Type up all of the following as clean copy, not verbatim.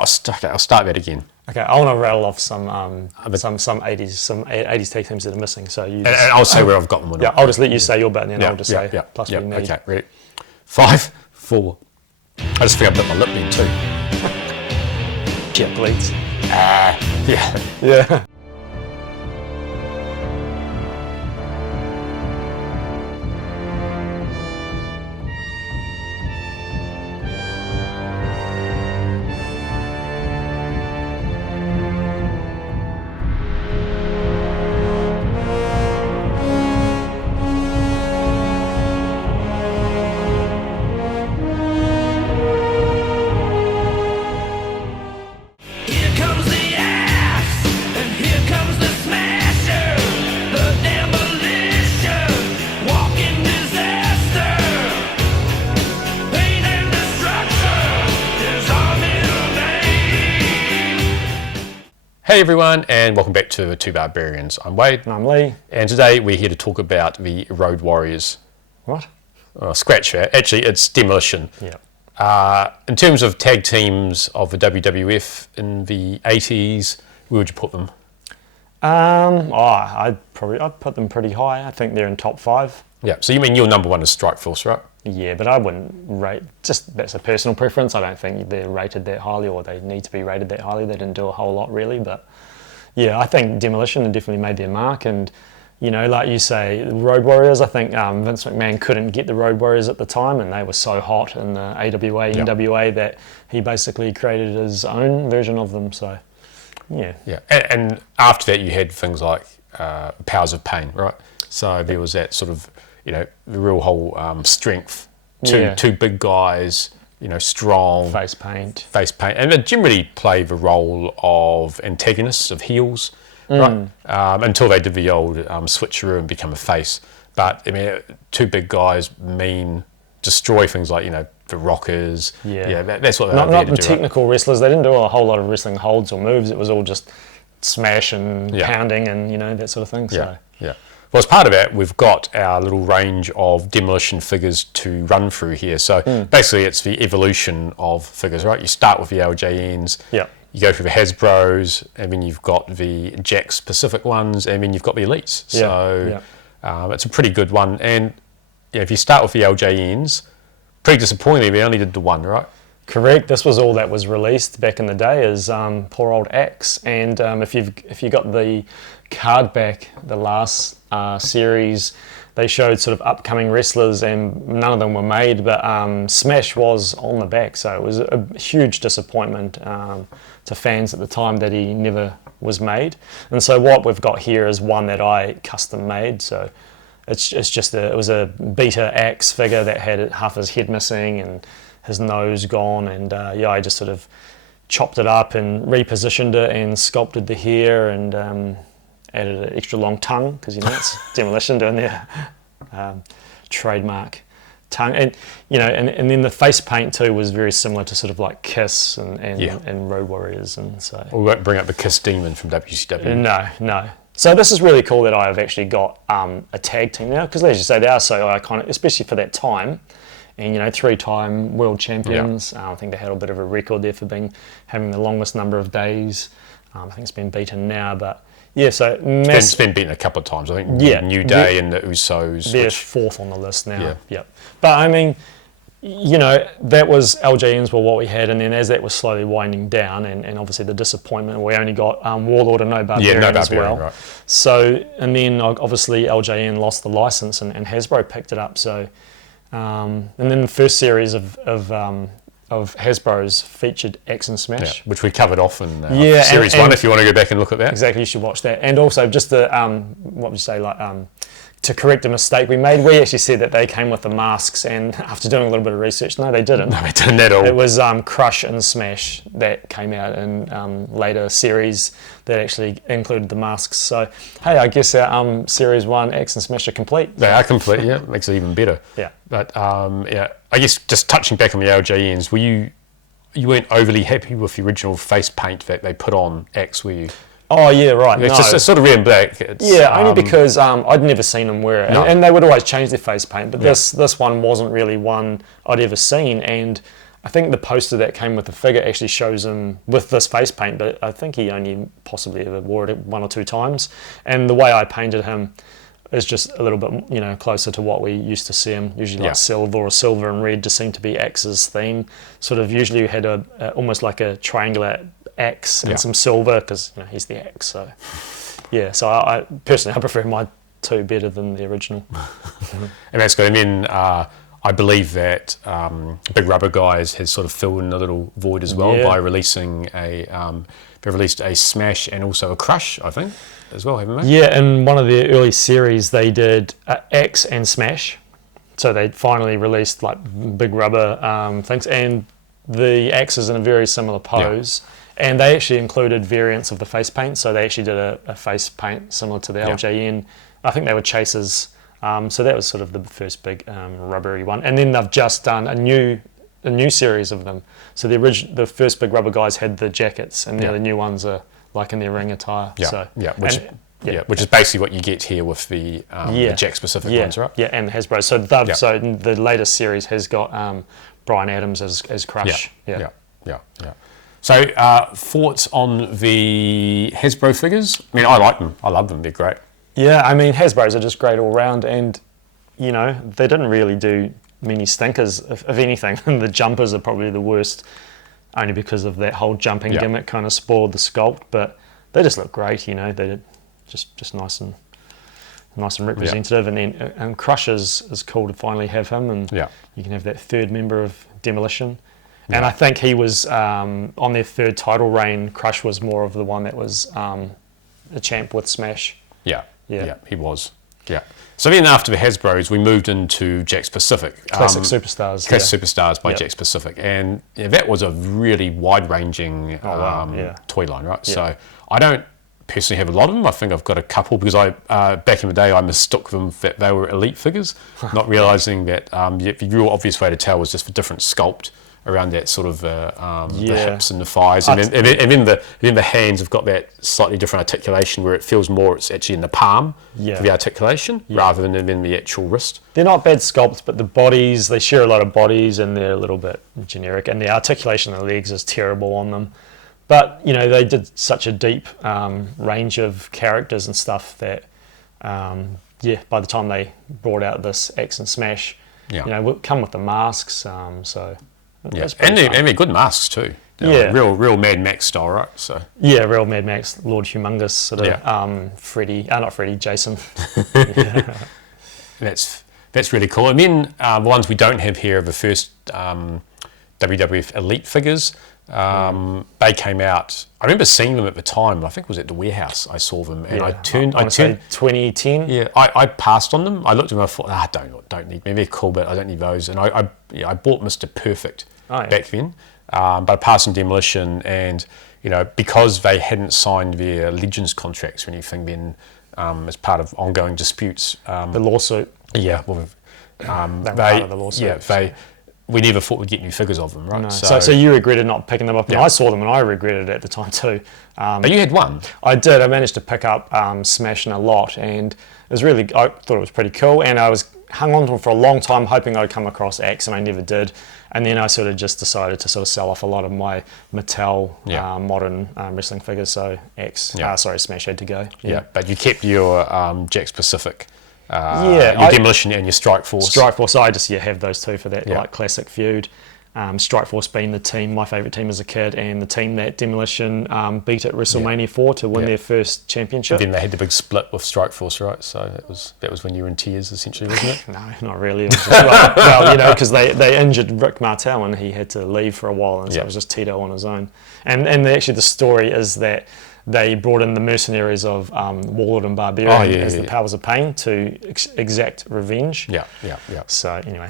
I'll start that again. Okay, I want to rattle off some 80s tag teams that are missing. So you And I'll say where I've got them. I'll just let you say your bit, and then I'll just say plus we need. Okay, ready? 5, 4. I just think I bit my lip then too. Jet bleeds. Yeah. Hey everyone, and welcome back to Two Barbarians. I'm Wade. And I'm Lee. And today we're here to talk about the Road Warriors. What? Scratch that. Actually, it's Demolition. Yeah. In terms of tag teams of the WWF in the 80s, where would you put them? I'd put them pretty high. I think they're in top 5. Yeah. So you mean your number one is Strikeforce, right? Yeah, but I wouldn't rate. Just that's a personal preference. I don't think they're rated that highly, or they need to be rated that highly. They didn't do a whole lot really, but yeah, I think Demolition definitely made their mark. And you know, like you say, the Road Warriors. I think Vince McMahon couldn't get the Road Warriors at the time, and they were so hot in the AWA, NWA that he basically created his own version of them. So yeah. Yeah. And after that, you had things like Powers of Pain, right? So there was that sort of, you know, the real whole strength. Two big guys, you know, strong. Face paint. And they generally play the role of antagonists, of heels, right? Until they did the old switcheroo and become a face. But, I mean, two big guys destroy things like, you know, the Rockers. Yeah. That's what they're not the technical wrestlers. They didn't do a whole lot of wrestling holds or moves. It was all just smash and pounding and, you know, that sort of thing. So. Yeah. Well, as part of that, we've got our little range of Demolition figures to run through here. So basically, it's the evolution of figures, right? You start with the LJNs, you go through the Hasbros, and then you've got the Jakks Pacific ones, and then you've got the Elites. So it's a pretty good one. And if you start with the LJNs, pretty disappointingly, we only did the one, right? Correct. This was all that was released back in the day as poor old Axe. And if you got the card back, the last series, they showed sort of upcoming wrestlers, and none of them were made. But Smash was on the back, so it was a huge disappointment to fans at the time that he never was made. And so what we've got here is one that I custom made. So it's just it was a beta Axe figure that had half his head missing and his nose gone, and I just sort of chopped it up and repositioned it and sculpted the hair and added an extra long tongue, because you know it's Demolition doing their trademark tongue, and you know, and then the face paint too was very similar to sort of like Kiss and Road Warriors, and so we won't bring up the Kiss Demon from WCW. No. So this is really cool that I've actually got a tag team now, because as you say, they are so iconic, especially for that time. And you know, 3-time world champions. I think they had a bit of a record there for having the longest number of days. I think it's been beaten now, but yeah. So it's been beaten a couple of times. I think New Day and the Usos. They're 4th on the list now. Yeah. But I mean, you know, that was LJNs were what we had, and then as that was slowly winding down, and obviously the disappointment, we only got Warlord and No Barbarian as well. Right. So, and then obviously LJN lost the license, and Hasbro picked it up. So. And then the first series of Hasbro's featured Axe and Smash, which we covered off in series 1. If you want to go back and look at that, exactly, you should watch that. And also, just the what would you say, like to correct a mistake we made, we actually said that they came with the masks, and after doing a little bit of research, no, they didn't. No, they didn't at all. It was Crush and Smash that came out in later series that actually included the masks. So, hey, I guess our series 1 Axe and Smash are complete. They are complete. Yeah, makes it even better. Yeah. But I guess just touching back on the LJNs, you weren't overly happy with the original face paint that they put on Axe, were you? Oh yeah, right. It's just sort of red and black. Only because I'd never seen them wear it, and they would always change their face paint. But this one wasn't really one I'd ever seen, and I think the poster that came with the figure actually shows him with this face paint, but I think he only possibly ever wore it 1 or 2 times. And the way I painted him is just a little bit, closer to what we used to see him. Usually like silver or silver and red just seemed to be Axe's theme. Sort of usually you had almost like a triangular axe and some silver because he's the axe. So yeah, so I personally I prefer my 2 better than the original. And that's good. I mean, I believe that Big Rubber Guys has sort of filled in a little void as well by releasing they released a Smash and also a Crush, I think, as well, haven't they? Yeah, in one of the early series they did X and Smash. So they finally released like Big Rubber things, and the Axe is in a very similar pose. Yeah. And they actually included variants of the face paint. So they actually did a face paint similar to the LJN. I think they were chasers. So that was sort of the first big rubbery one. And then they've just done a new series of them. So the first Big Rubber Guys had the jackets, and now the new ones are like in their ring attire. Yeah, so, which is basically what you get here with the Jakks Pacific ones, right? Yeah, and Hasbro. So so the latest series has got Bryan Adams as Crush. Yeah. So thoughts on the Hasbro figures? I mean, I like them. I love them. They're great. Yeah, I mean, Hasbro's are just great all round, and they didn't really do many stinkers, if anything. The jumpers are probably the worst, only because of that whole jumping gimmick kind of spoiled the sculpt. But they just look great, they're just nice and representative. And then Crush is cool to finally have him, and you can have that third member of Demolition. Yeah. And I think he was on their 3rd title reign. Crush was more of the one that was a champ with Smash. Yeah, he was. Yeah. So then after the Hasbros, we moved into Jakks Pacific. Classic Superstars. Classic Superstars by Jakks Pacific. And that was a really wide-ranging toy line, right? Yeah. So I don't personally have a lot of them. I think I've got a couple because back in the day I mistook them that they were Elite figures, not realising that the real obvious way to tell was just for different sculpt around that sort of the hips and the thighs, and then the hands have got that slightly different articulation where it feels more it's actually in the palm for the articulation rather than in the actual wrist. They're not bad sculpts, but the bodies, they share a lot of bodies and they're a little bit generic, and the articulation of the legs is terrible on them. But they did such a deep range of characters and stuff that by the time they brought out this X and Smash, would come with the masks, so. Yeah, and they're good masks too. They're real Mad Max style, right? So real Mad Max, Lord Humongous sort of Freddy, not Freddy, Jason. That's really cool. And then the ones we don't have here are the first WWF Elite figures. They came out. I remember seeing them at the time. I think it was at the warehouse. I saw them, and I turned 2010. Yeah, I passed on them. I looked at them. I thought, don't need. Maybe they're cool, but I don't need those. And I bought Mr. Perfect back then, but I passed on Demolition, and because they hadn't signed their Legends contracts or anything, then as part of ongoing disputes, the lawsuit. Yeah, well, they were part of the lawsuit. We never thought we'd get new figures of them, right? No. So you regretted not picking them up. And I saw them and I regretted it at the time too. But you had one. I did. I managed to pick up Smash and a lot, and I thought it was pretty cool, and I was hung on to them for a long time hoping I'd come across X, and I never did. And then I sort of just decided to sort of sell off a lot of my Mattel modern wrestling figures, so Smash had to go. Yeah, but you kept your Jakks Pacific. Your Demolition and your Strike Force. Strike Force, I just have those two for that like classic feud. Strike Force being the team, my favourite team as a kid, and the team that Demolition beat at WrestleMania 4 to win their first championship. And then they had the big split with Strike Force, right? So that was when you were in tears, essentially, wasn't it? No, not really. Because they injured Rick Martel and he had to leave for a while, and so it was just Tito on his own. And actually the story is that they brought in the mercenaries of Warlord and Barbarian as the Powers of Pain to exact revenge. Yeah. So anyway,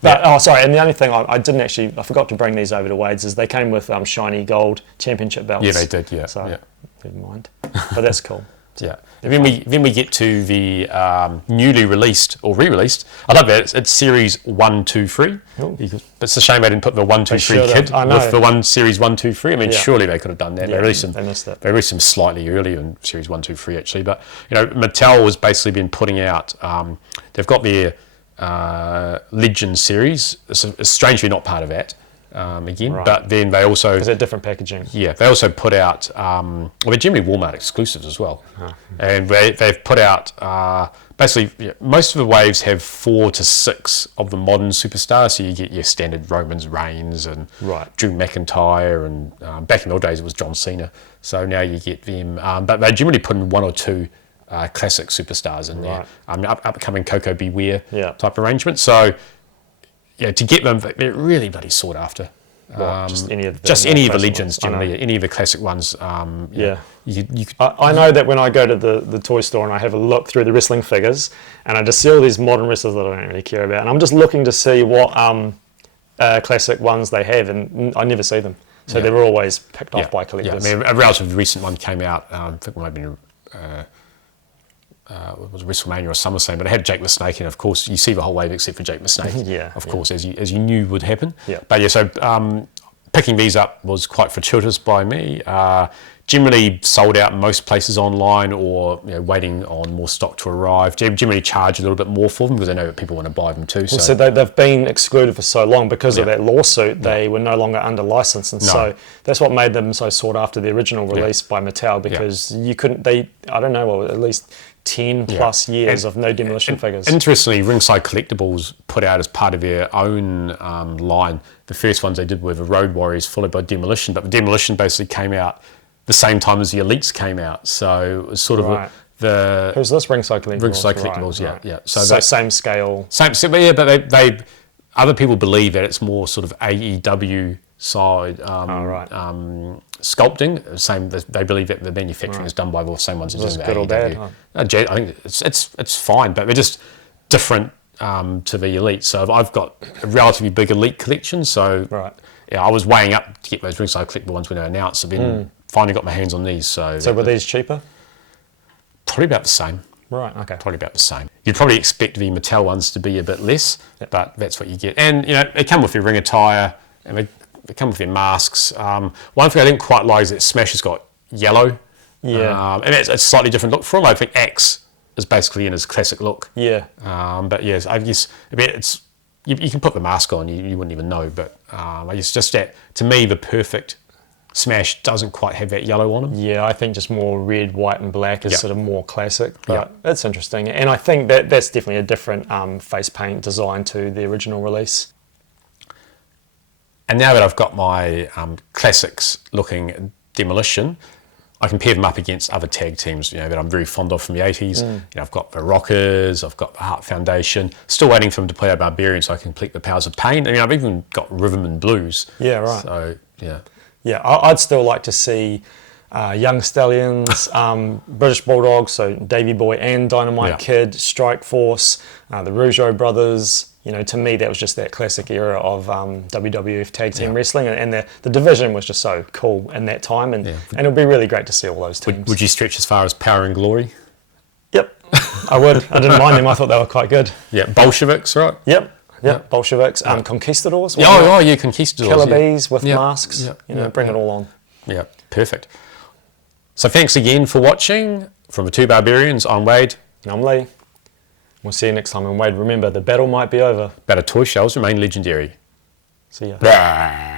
But sorry, and the only thing I forgot to bring these over to Wade's is they came with shiny gold championship belts. Yeah, they did. Yeah. So never mind. But that's cool. Yeah. And then we get to the newly released or re-released. I love that. It's series 1, 2, 3. It's a shame they didn't put the 1, 2, 3 kid with the series 1, 2, 3. I mean, surely they could have done that. Yeah, they released them slightly earlier in series 1, 2, 3 actually. But Mattel has basically been putting out. They've got their Legend series. It's strangely not part of that. Again, Right. but then they also... Is it different packaging? Yeah, they also put out, well, they're generally Walmart exclusives as well. And they've put out, basically, most of the waves have 4 to 6 of the modern superstars. So you get your standard Roman Reigns and Drew McIntyre, and back in the old days it was John Cena. So now you get them, but they generally put in 1 or 2 classic superstars in there. Upcoming Coco Beware type arrangement. So, yeah, to get them, they're really bloody sought after. Just any of the legends, generally, any of the classic ones. Yeah. You could, I know that when I go to the toy store and I have a look through the wrestling figures, and I just see all these modern wrestlers that I don't really care about, and I'm just looking to see what classic ones they have, and I never see them. So they're always picked off by collectors. Yeah, I mean, a relatively recent one came out, I think it might have been... it was WrestleMania or SummerSlam, but it had Jake the Snake, and of course you see the whole wave except for Jake the Snake. Of course, as you knew would happen. But yeah, so picking these up was quite fortuitous by me. Generally sold out in most places online, or waiting on more stock to arrive. Generally charge a little bit more for them because they know that people want to buy them too. So they've been excluded for so long because of that lawsuit. They were no longer under license, and so that's what made them so sought after the original release by Mattel, because you couldn't. I don't know, at least 10 plus years of no Demolition figures. Interestingly, Ringside Collectibles put out as part of their own line, the first ones they did were the Road Warriors, followed by Demolition, but the Demolition basically came out the same time as the Elites came out, so it was sort of the... Who's this, Ringside Collectibles? Ringside Collectibles, yeah. So same scale. But they other people believe that it's more sort of AEW side sculpting. Same, they believe that the manufacturing is done by the same ones as in the good AEW. or bad? I think it's fine, but they're just different to the Elite. So I've got a relatively big Elite collection. So I was weighing up to get those Ringside Collectible ones when they were announced. I've been finally got my hands on these. So were these cheaper? Probably about the same. Right, okay. Probably about the same. You'd probably expect the Mattel ones to be a bit less, but that's what you get. And they come with your ring attire, and they come with their masks. One thing I didn't quite like is that Smash has got yellow. And it's a slightly different look for him. I think Axe is basically in his classic look. But yes, I guess it's you can put the mask on, you wouldn't even know. But I guess just that, to me, the perfect Smash doesn't quite have that yellow on him. Yeah, I think just more red, white and black is sort of more classic, but that's interesting. And I think that's definitely a different face paint design to the original release. And now that I've got my classics looking Demolition, I can pair them up against other tag teams that I'm very fond of from the 80s. I've got the Rockers, I've got the Heart Foundation, still waiting for them to play out Barbarian so I can complete the Powers of Pain. I mean, I've even got Rhythm and Blues. So, yeah, I'd still like to see Young Stallions, British Bulldogs, so Davey Boy and Dynamite Kid, Strike Force, the Rougeau Brothers. To me, that was just that classic era of WWF tag team wrestling, and the division was just so cool in that time, and it would be really great to see all those teams. Would you stretch as far as Power and Glory? Yep, I would. I didn't mind them. I thought they were quite good. Yeah, Bolsheviks, right? Yep. Bolsheviks, Conquistadors. Conquistadors. Killer Bees with masks. Bring it all on. Yeah, perfect. So thanks again for watching. From the Two Barbarians, I'm Wade. And I'm Lee. We'll see you next time. And Wade, remember, the battle might be over, but our toy shelves remain legendary. See ya.